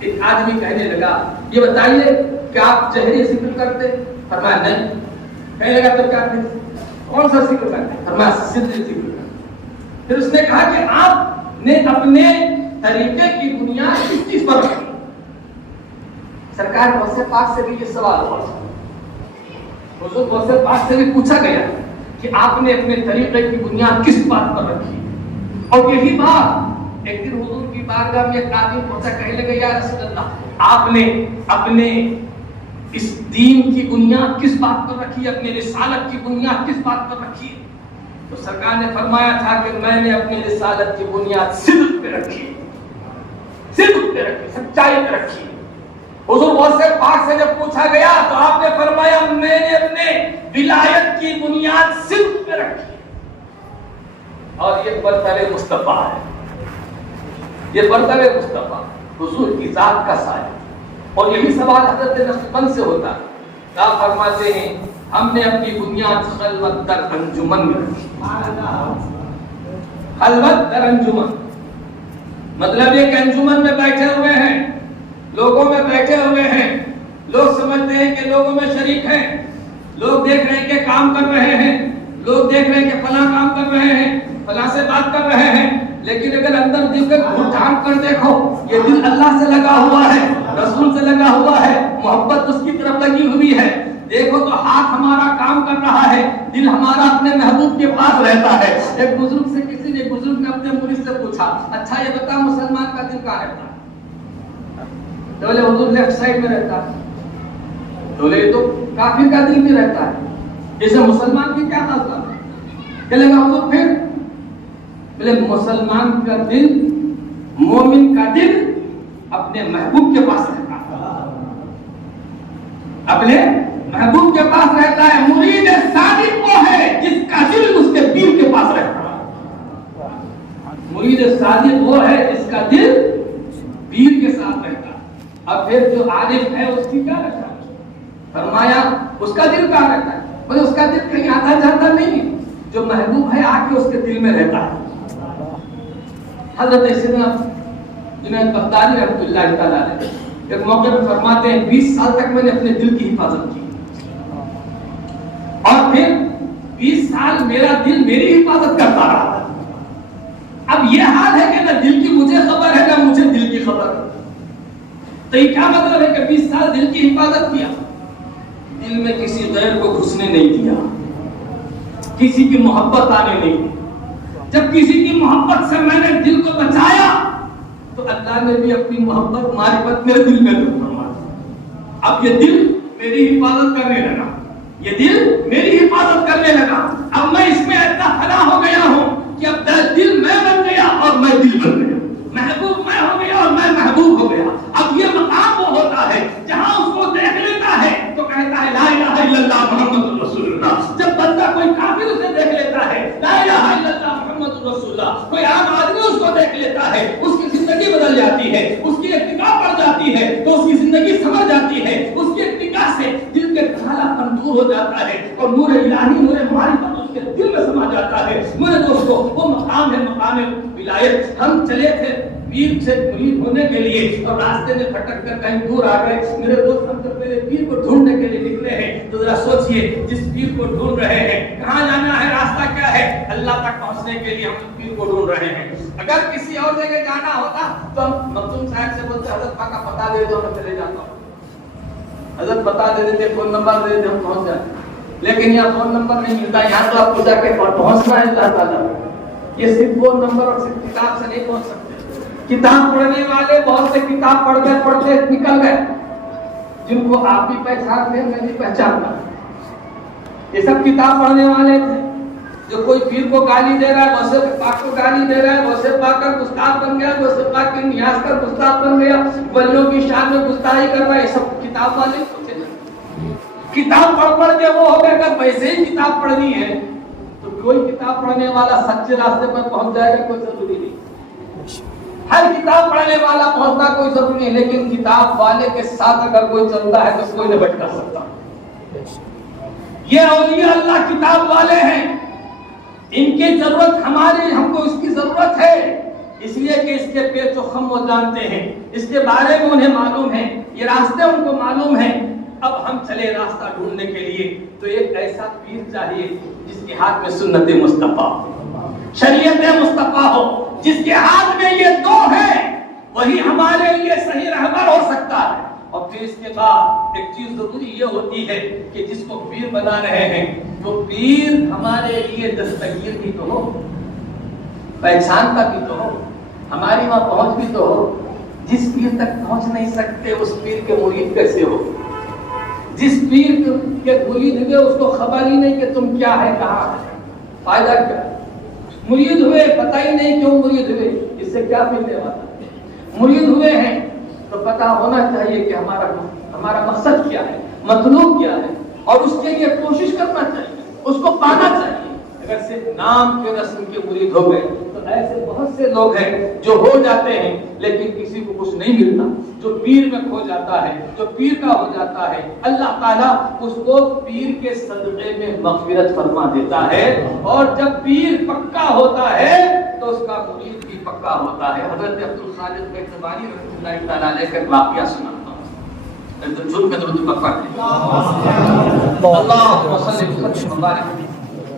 ایک آدمی کہنے لگا یہ بتائیے کہ آپ جہری ذکر کرتے؟ فرمایا نہیں. کہنے لگا تو کیا کرتے؟ کون سا ذکر کرتے؟ فرمایا سری ذکر کرتے. پھر اس نے کہا کہ آپ نے اپنے طریقے کی بنیاد کس چیز پر رکھی؟ سرکار غوث پاک سے بھی یہ سوال ہوا, حضور غوث پاک سے بھی پوچھا گیا کہ آپ نے اپنے طریقے کی بنیاد کس بات پر رکھی؟ اور یہی بات ایک دن حضور کی بارگاہ میں ایک آدمی پہنچا, کہنے لگا یا رسول اللہ آپ نے اپنے اس دین کی بنیاد کس بات پر رکھی, اپنے رسالت کی بنیاد کس بات پر رکھی؟ تو سرکار نے فرمایا تھا کہ میں نے اپنی رسالت کی بنیاد صدق پہ رکھی, صدق پہ رکھی, سچائی پہ رکھی. حضور غوث پاک سے جب پوچھا گیا تو آپ نے فرمایا میں نے اپنے ولایت کی بنیاد صدق پہ رکھی. اور یہ برتر مصطفیٰ ہے, یہ برتر مصطفیٰ حضور کی ذات کا سایہ. اور یہی سوال حضرت نقشبند سے ہوتا ہے. آپ فرماتے ہیں ہم نے اپنی بنیاد خلوت در انجمن میں رکھی. خلوت در انجمن مطلب یہ کہ انجمن میں بیٹھے ہوئے ہیں, لوگوں میں بیٹھے ہوئے ہیں, لوگ سمجھتے ہیں کہ لوگوں میں شریک ہیں, لوگ دیکھ رہے ہیں کہ کام کر رہے ہیں, لوگ دیکھ رہے ہیں کہ فلاں کام کر رہے ہیں, فلاں سے بات کر رہے ہیں, لیکن اگر اندر دل کو جھانک کر دیکھو یہ دل اللہ سے لگا ہوا ہے, رسول سے لگا ہوا ہے, محبت اس کی طرف لگی ہوئی ہے. دیکھو تو ہاتھ ہمارا کام کر رہا ہے، دل ہمارا اپنے محبوب کے پاس رہتا ہے۔ ایک بزرگ سے کسی نے بزرگ نے اپنے مرید سے پوچھا، اچھا یہ بتا مسلمان کا دل کہاں رہتا ہے؟ تو بولے حضور لیفٹ سائڈ میں رہتا ہے۔ تو بولے تو کافر کا دل بھی رہتا ہے، اسے مسلمان کی کیا مطلب ہے؟ کہنے لگا حضور پھر؟ بولے مسلمان کا دل، مومن کا دل اپنے محبوب کے پاس رہتا ہے، اپنے محبوب کے پاس رہتا ہے۔ مرید صادق وہ ہے جس کا دل اس کے پیر کے پاس رہتا ہے۔ مرید صادق وہ ہے جس کا دل پیر کے ساتھ رہتا ہے۔ اب پھر جو عارف ہے اس کی کیا رہتا ہے؟ فرمایا اس کا دل کہاں رہتا ہے؟ بولے اس کا دل کہیں آتا جاتا نہیں ہے، جو محبوب ہے آ کے اس کے دل میں رہتا ہے۔ حضرت سیدنا جنید بغدادی رحمۃ اللہ تعالی علیہ ایک موقع پہ فرماتے ہیں 20 سال تک میں نے اپنے دل کی حفاظت کی، اور پھر 20 سال میرا دل میری حفاظت کرتا رہا۔ اب یہ حال ہے کہ نہ دل کی مجھے خبر ہے نہ مجھے دل کی خبر ہے۔ تو یہ کیا مطلب ہے کہ 20 سال دل کی حفاظت کیا، دل میں کسی غیر کو گھسنے نہیں دیا، کسی کی محبت آنے نہیں دی۔ جب کسی کی محبت سے میں نے دل کو بچایا تو اللہ نے بھی اپنی محبت معرفت میرے دل میں فرما دی۔ اب یہ دل میری حفاظت کرنے لگا، یہ دل میری حفاظت کرنے لگا۔ اب میں اس میں اتنا فنا ہو گیا ہوں کہ اب دل میں بن گیا اور میں دل بن گیا، محبوب میں ہو گیا اور میں محبوب ہو گیا۔ اب یہ مقام وہ ہوتا ہے جہاں اس کو دیکھ لیتا ہے تو کہتا ہے لا الہ الا اللہ محمد رسول اللہ۔ جب بندہ کوئی کافر اسے دیکھ لیتا ہے لا الہ الا اللہ محمد رسول اللہ، کوئی عام آدمی اس کو دیکھ لیتا ہے، اس کی زندگی بدل جاتی ہے، اس کی ایک نگاہ پڑ جاتی ہے تو اس کی زندگی سمجھ جاتی ہے، اس کی ایک نگاہ سے دل کے کالا پن دور ہو جاتا ہے اور نور الہی، نور معرفت اس کے دل میں سما جاتا ہے۔ میرے دوستو وہ مقام ہے مقام ولایت۔ ہم چلے تھے پیر سے مرید ہونے کے لیے اور راستے میں بھٹک کر کہیں دور آ گئے۔ میرے دوست ہم سب پہلے پیر کو ڈھونڈنے کے لیے نکلے ہیں تو ذرا سوچئے جس پیر کو ڈھونڈ رہے ہیں کہاں جانا ہے، راستہ کیا ہے؟ اللہ تک پہنچنے کے لیے ہم پیر کو ڈھونڈ رہے ہیں۔ اگر کسی اور جگہ جانا ہوتا تو ہم مخدوم صاحب سے بولتے حضرت پاک کا پتہ دے دو میں چلے جاتا ہوں، حضرت بتا دے دیتے، فون نمبر دے دیتے، ہم پہنچ جاتے۔ لیکن یہاں فون نمبر نہیں ملتا، یہاں تو آپ کو جا کے پہنچنا ہے اللہ تعالیٰ۔ یہ صرف فون نمبر اور صرف کتاب سے نہیں پہنچ سکتے۔ کتاب پڑھنے والے بہت سے کتاب پڑھتے نکل گئے، جن کو آپ بھی پہچانتے ہیں میں بھی پہچانتا ہوں۔ یہ سب کتاب پڑھنے والے تھے۔ جو کوئی پیر کو گالی دے رہا ہے غوث پاک کو گالی دے رہا ہے، غوث پاک کا گستاخ بن گیا، غوث پاک کے نیاز کا گستاخ بن گیا، ولیوں کی شان میں گستاخی کر رہا ہے، یہ سب کتاب والے ہوتے ہیں۔ کتاب پڑھ کے وہ ہو گئے، اگر ویسے ہی کتاب پڑھنی ہے تو کوئی کتاب پڑھنے والا سچے راستے پر پہنچ جائے گا، کوئی ضروری نہیں۔ ہر کتاب پڑھنے والا پہنچنا کوئی ضروری نہیں، لیکن کتاب والے کے ساتھ اگر کوئی چلتا ہے تو کوئی نہیں بچ کر سکتا۔ یہ اولیاء اللہ کتاب والے ہیں، ان کی ضرورت ہم کو اس کی ضرورت ہے، اس لیے کہ اس کے پیچ و خم وہ جانتے ہیں، اس کے بارے میں انہیں معلوم ہے، یہ راستے ان کو معلوم ہیں۔ اب ہم چلے راستہ ڈھونڈنے کے لیے تو ایک ایسا پیر چاہیے جس کے ہاتھ میں سنت مصطفیٰ ہو، شریعت مصطفیٰ ہو، جس کے ہاتھ میں یہ دو ہیں، وہی ہمارے لیے صحیح رہبر ہو سکتا ہے۔ اور پھر اس کے بعد ایک چیز ضروری یہ ہوتی ہے کہ جس کو پیر بنا رہے ہیں وہ پیر ہمارے لیے دستگیر بھی تو ہو، پہچان کا بھی تو ہو، ہماری وہاں پہنچ بھی تو ہو۔ جس پیر تک پہنچ نہیں سکتے اس پیر کے مرید کیسے ہو؟ جس پیر کے مرید ہوئے اس کو خبر ہی نہیں کہ تم کیا ہے، کہاں ہے، فائدہ کیا؟ مرید ہوئے پتہ ہی نہیں کیوں مرید ہوئے، اس سے کیا ملنے والا؟ مرید ہوئے ہیں تو پتہ ہونا چاہیے کہ ہمارا مقصد کیا ہے، مطلوب کیا ہے، اور اس کے لیے کوشش کرنا چاہیے، اس کو پانا چاہیے۔ اگر صرف نام کے رسم کے مرید ہو گئے تو ایسے بہت سے لوگ ہیں جو ہو جاتے ہیں لیکن کسی کو کچھ نہیں ملتا، جو پیر میں کھو جاتا ہے، جو پیر کا ہو جاتا ہے، اللہ تعالیٰ اس کو پیر کے صدقے میں مغفرت فرما دیتا ہے، اور جب پیر پکا ہوتا ہے تو اس کا مرید بھی پکا ہوتا ہے۔ حضرت عبدالخالق بیتبانی رحمۃ اللہ تعالیٰ علیہ کا واقعہ سناتا ہوں، جھوٹ میں درود پڑھ پڑھتے ہیں۔ اللہم صلی وسلم وبارک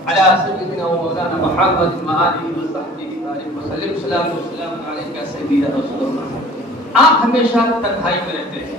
علی سیدنا و مولانا محمد وآلہ وصحبہ وسلم۔ سلام علیکم یا سیدی یا رسول اللہ۔ آپ ہمیشہ تنہائی میں رہتے ہیں،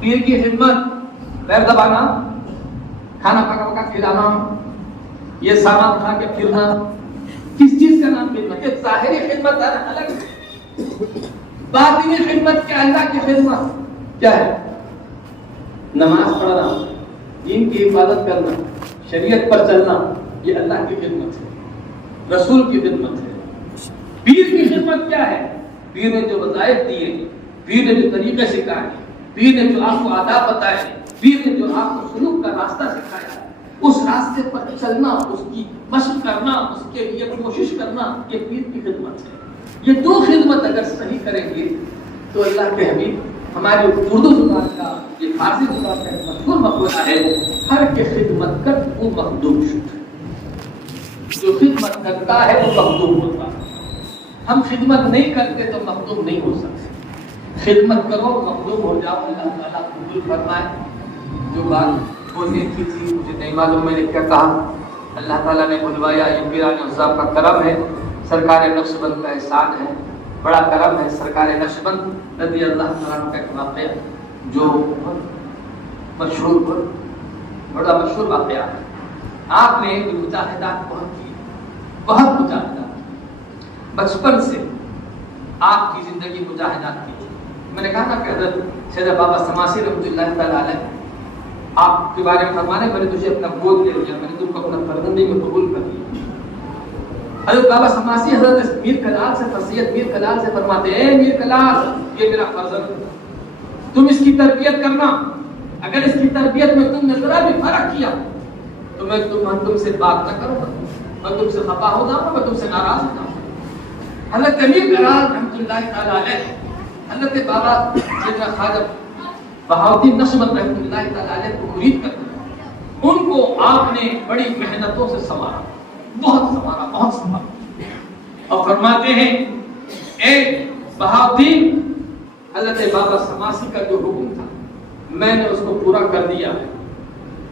پیر کی خدمت، پیر دبانا، کھانا پکا پکا کھلانا، یہ سامان اٹھا کے پھرنا، کس چیز کا نام خدمت؟ یہ ظاہری خدمت ہے الگ، باطنی خدمت کیا؟ اللہ کی خدمت کیا ہے؟ نماز پڑھنا، دین کی عبادت کرنا، شریعت پر چلنا، یہ اللہ کی خدمت ہے، رسول کی خدمت ہے۔ پیر کی خدمت کیا ہے؟ پیر نے جو وظائف دیے، پیر نے جو طریقے سکھائے، پیر نے جو آپ کو آداب بتائے، پیر نے جو آپ کو سلوک کا راستہ سکھایا، اس راستے پر چلنا، اس کی مشق کرنا، اس کے لیے کوشش کرنا، یہ پیر کی خدمت ہے۔ یہ دو خدمت اگر صحیح کریں گے تو اللہ کے حبیب، ہماری اردو زبان کا، یہ فارسی زبان کا ایک مشہور مقولہ ہے، ہر کے خدمت کر وہ مخدوم شد، جو خدمت کرتا ہے وہ مخدوم ہوتا ہے۔ ہم خدمت نہیں کرتے تو مخدوم نہیں ہو سکتے، خدمت کرو مخدوم ہو جاؤ، اللہ تعالیٰ قبول فرمائے۔ جو بات بولنی تھی مجھے نہیں معلوم میں نے کیا کہا، اللہ تعالیٰ نے بلوایا، یہ پیران صاحب کا کرم ہے، سرکار نقشبند کا احسان ہے، بڑا کرم ہے۔ سرکار نقشبند رضی اللہ تعالیٰ کا ایک واقعہ جو مشہور، بڑا مشہور واقعہ ہے۔ آپ نے مجاہدات بہت کی، بہت مجاہدات، بچپن سے آپ کی زندگی مجاہدات کی تھی۔ میں نے کہا نا کہ حضرت سید بابا سماسی رحمۃ اللہ تعالیٰ علیہ آپ کے بارے میں فرمانے، میں نے تجھے اپنا گود لے لیا، میں نے تم کو اپنا فرزندی میں قبول کر لیا۔ حضرت بابا سماسی حضرت میر کلال سے، سید میر کلال سے فرماتے ہیں، اے میر کلال، یہ میرا فرزند، تم اس کی تربیت کرنا، اگر اس کی تربیت میں تم نے ذرا بھی فرق کیا تو میں تم سے بات نہ کروں گا، میں تم سے خفا ہو جاؤں گا، میں تم سے ناراض ہو جاؤں گا۔ حضرت میر کلال رحمۃ اللہ تعالیٰ علیہ، حضرت بابا سیدنا خواجہ بہاؤالدین نقشبند رحمۃ اللہ تعالیٰ علیہ کو مرید کرتے ہیں، ان کو آپ نے بڑی محنتوں سے سنوارا، بہت سنوارا، بہت سنوارا، اور فرماتے ہیں اے بہاؤالدین، حضرت بابا سماسی کا جو حکم تھا میں نے اس کو پورا کر دیا ہے۔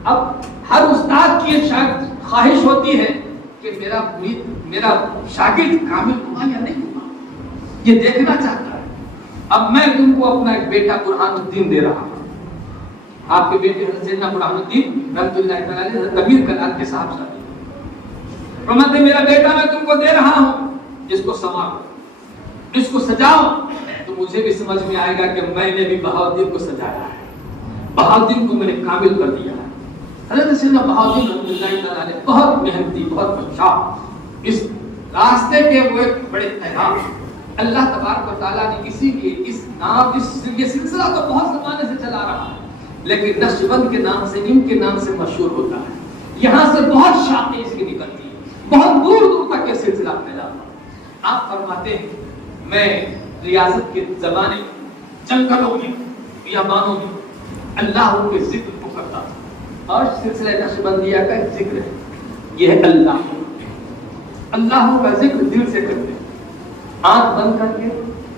اب ہر استاد کی ایک خواہش ہوتی ہے کہ میرا مرید، میرا شاگرد کامل ہوا یا نہیں ہوا، یہ دیکھنا چاہتا ہے۔ اب میں تم کو اپنا ایک بیٹا برہان الدین دے رہا ہوں، آپ کے بیٹے حضرت سیدنا برہان الدین رحمۃ اللہ تعالیٰ علیہ حضرت امیر کلال کے صاحب شادی، فرماتے میرا بیٹا میں تم کو دے رہا ہوں، اس کو سنوارو، اس کو سجاؤ، تو مجھے بھی سمجھ میں آئے گا کہ میں نے بھی بہاؤالدین کو سجایا ہے، بہاؤالدین کو میں نے کامل کر دیا ہے۔ حضرت سیدنا بہاؤالدین رحمۃ اللہ تعالیٰ علیہ بہت محنتی، بہت اچھا، اس راستے کے وہ ایک بڑے پیغام اللہ تبارک و تعالیٰ نے اسی لیے اس یہ سلسلہ تو بہت زمانے سے چلا رہا ہے، لیکن نقشبند کے نام سے، ان کے نام سے مشہور ہوتا ہے، یہاں سے بہت شاخیں اس کی نکلتی ہیں، بہت دور دور تک یہ سلسلہ پھیلا ہوا۔ آپ فرماتے ہیں میں ریاضت کے زمانے جنگلوں میں، بیابانوں میں اللہ کے ذکر کو کرتا تھا، اور سلسلہ نقشبندیہ کا ایک ذکر ہے، یہ ہے اللہ کا ذکر دل سے کرتے ہیں، آنکھ بند کر کے،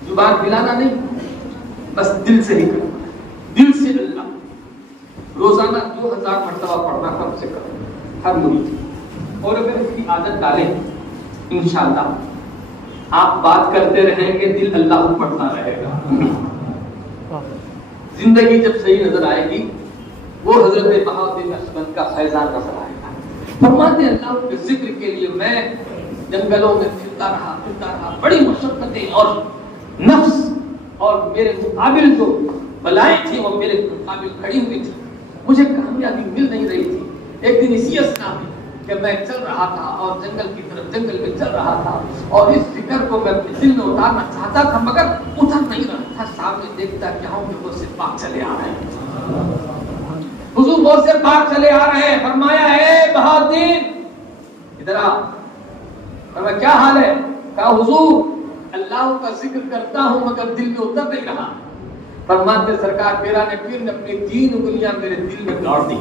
زبان ہلانا نہیں، بس دل سے ہی کرنا، دل سے اللہ، روزانہ 2000 مرتبہ پڑھنا کم سے کم ہر مرید، اور اگر اس کی عادت ڈالیں انشاءاللہ آپ بات کرتے رہیں گے، دل اللہ پڑھتا رہے گا، زندگی جب صحیح نظر آئے گی وہ حضرت بہاؤالدین نقشبند کا فیضان نظر آئے گا۔ فرماتے ہیں اللہ کے ذکر کے لیے میں جنگلوں میں پھرتا رہا، بڑی مشقتیں، اور نفس اور میرے مقابل جو بلائیں تھیں وہ میرے مقابل کھڑی ہوئی تھی، مجھے کامیابی مل نہیں رہی تھی۔ ایک دن اسی اسنا میں کہ میں چل رہا تھا اور جنگل کی طرف، جنگل میں چل رہا تھا، اور اس فکر کو میں اپنے دل میں اتارنا چاہتا تھا مگر اتر نہیں رہا تھا۔ سامنے دیکھتا کیا ہوں کہ وہ سے پاک چلے آ رہے ہیں، حضور بہت سے پاک چلے آ رہے ہیں۔ فرمایا اے بہاؤالدین ادھر آ، فرمایا کیا حال ہے؟ کہا حضور اللہ کا ذکر کرتا ہوں مگر دل میں اتر نہیں رہا۔ فرماتے سرکار پیرا نے پیر نے اپنی 3 انگلیاں میرے دل میں گاڑ دی،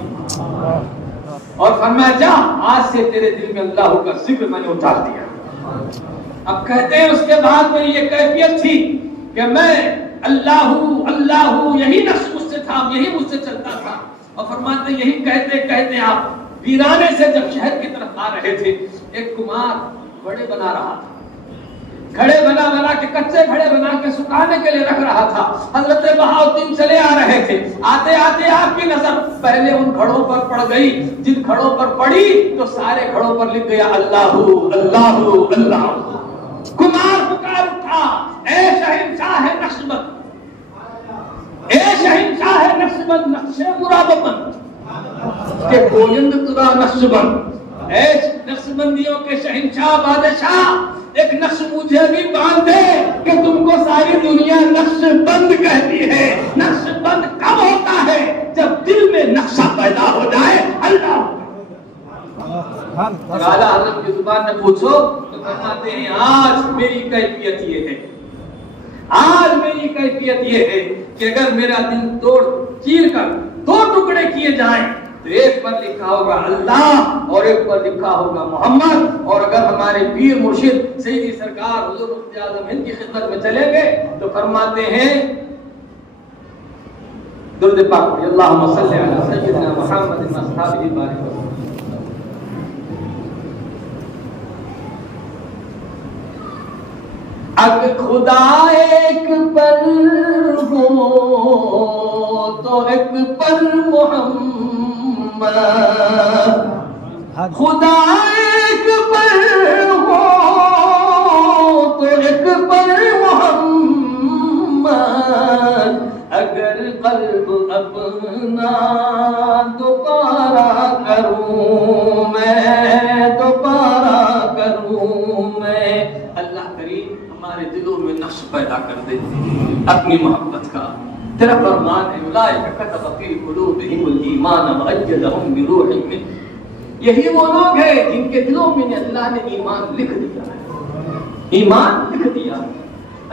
اور فرمایا جا آج سے تیرے دل میں اللہ کا ذکر میں نے اتار دیا۔ اب کہتے ہیں اس کے بعد میری یہ کیفیت تھی کہ میں اللہ یہی نقش مجھ سے تھا، یہی مجھ سے چلتا تھا، اور فرماتے یہی کہتے کہتے آپ ویرانے سے جب شہر کی طرف آ رہے تھے، ایک کمار بڑے بنا رہا تھا، گھڑے بنا کے کچے گھڑے بنا کے سکھانے کے لیے رکھ رہا تھا. حضرت بہاؤالدین چلے آ رہے تھے. آتے آتے آپ کی نظر پہلے ان گھڑوں پر پڑ گئی. جن گھڑوں پر پڑی تو سارے گھڑوں پر لکھ گیا اللہ اللہ اللہ. کمار پکار اٹھا, اے شہنشاہ نقشبند, اے شہنشاہ نقشبند, نقش مراببند کہ گویند ترا نقشبند, اے نقشبندیوں کے شہنشاہ بادشاہ, ایک نقش مجھے بھی باندھ دے کہ تم کو ساری دنیا نقش بند کہتی ہے. نقش بند کب ہوتا ہے؟ جب دل میں نقشہ پیدا ہو جائے. اللہ اعلیٰ حضرت کی زبان میں پوچھو تو فرماتے ہیں آج میری کیفیت یہ ہے, آج میری کیفیت یہ ہے کہ اگر میرا دل توڑ چیر کر دو ٹکڑے کیے جائیں تو ایک پر لکھا ہوگا اللہ اور ایک پر لکھا ہوگا محمد. اور اگر ہمارے پیر مرشد سیدی سرکار حضور مفتی اعظم ہند کی خدمت میں چلیں گے تو فرماتے ہیں درود پاک پڑھیے اللہم صلی علی سیدنا محمد واصحابہ بارک وسلم. اگر خدا ایک پر ہو تو ایک پر محمد, خدا ایک پر ہو تو ایک پر محمد. اگر قلب اپنا دوبارہ کروں میں, دوبارہ کروں میں. اللہ کریم ہمارے دلوں میں نقش پیدا کر دے اپنی محبت کا. تیرا فرمان ہے اولئک کتب فی قلوبہم الایمان وایدہم بروح منہ. یہی وہ لوگ ہیں جن کے دلوں میں اللہ نے ایمان لکھ دیا ہے, ایمان لکھ دیا.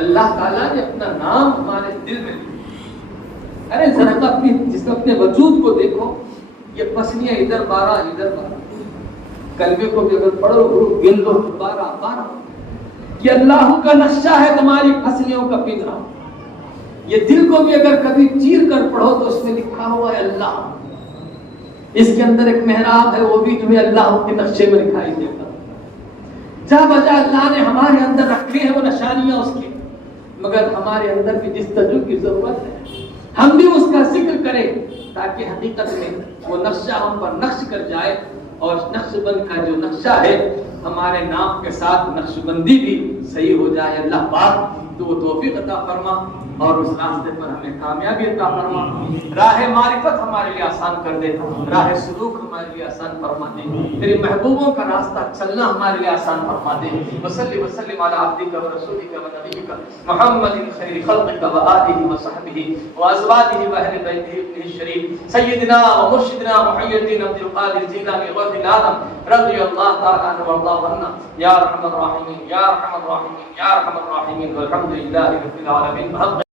اللہ تعالیٰ نے اپنا نام ہمارے دل میں لکھا. ارے ذرا اپنے وجود کو دیکھو, یہ پسلیاں ادھر 12 ادھر 12, کلمے کو بھی اگر پڑھو گن لو 12 12. یہ اللہ کا نقشہ ہے تمہاری پسلیوں کا پنجرا. یہ دل کو بھی اگر کبھی چیر کر پڑھو تو اس میں لکھا ہوا ہے اللہ. اس کے اندر ایک محراب ہے, وہ بھی تمہیں اللہ کے نقشے میں دکھائی دیتا. جا بجا اللہ نے ہمارے اندر رکھے ہیں وہ نشانیاں اس کی, مگر ہمارے اندر بھی جستجو کی ضرورت ہے. ہم بھی اس کا ذکر کریں تاکہ حقیقت میں وہ نقشہ ہم پر نقش کر جائے. اور نقش بند کا جو نقشہ ہے ہمارے نام کے ساتھ نقش بندی بھی صحیح ہو جائے. اللہ پاک تو وہ توفیق عطا فرما اور اس راستے پر ہمیں کامیابی عطا فرما. راہ معرفت ہمارے لیے آسان کر دے, راہ سلوک ہمارے لیے آسان فرما دے, تیرے محبوبوں کا راستہ چلنا ہمارے لیے آسان فرما دے. وصلی وسلم علی عبدک و رسولک و نبیک محمد خیر خلقک و آلہ و صحبہ و ازواجہ و اہل بیتہ ابنہ الشریف سیدنا و مرشدنا محی الدین عبد القادر جیلانی غوث العالم رضی اللہ تعالی عنہ وارضاه عنا یا ارحم الراحمین یا ارحم الراحمین یا ارحم الراحمین والحمد للہ رب العالمین.